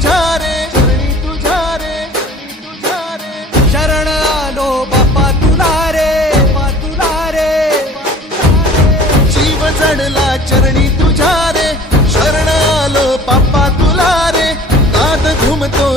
तुझ्या रे, चरणी तुझ्या रे, तुझ्या रे. शरण आलो बाप्पा तुला रे, बाप्पा तुला रे. जीव जडला चरणी तुझ्या रे, शरण आलो बाप्पा तुला रे. नाद घुमतो